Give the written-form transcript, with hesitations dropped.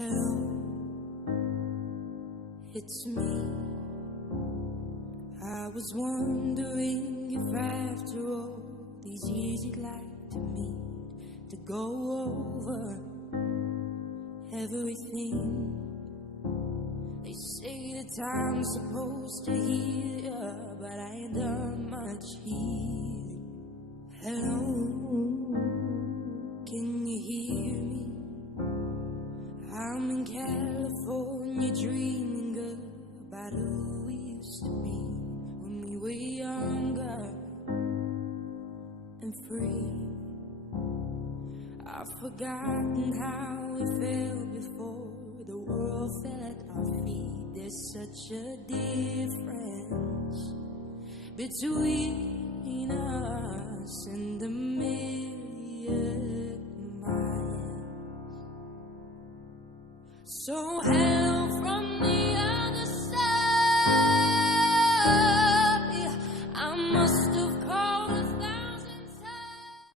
Hello, it's me. I was wondering if after all these years you'd like to meet, to go over everything. They say that time's supposed to heal, but I ain't done much healing. Hello, can you hear me? I'm in California dreaming about who we used to be when we were younger and free. I've forgotten how it felt before the world fell at our feet. There's such a difference between us and a million miles. So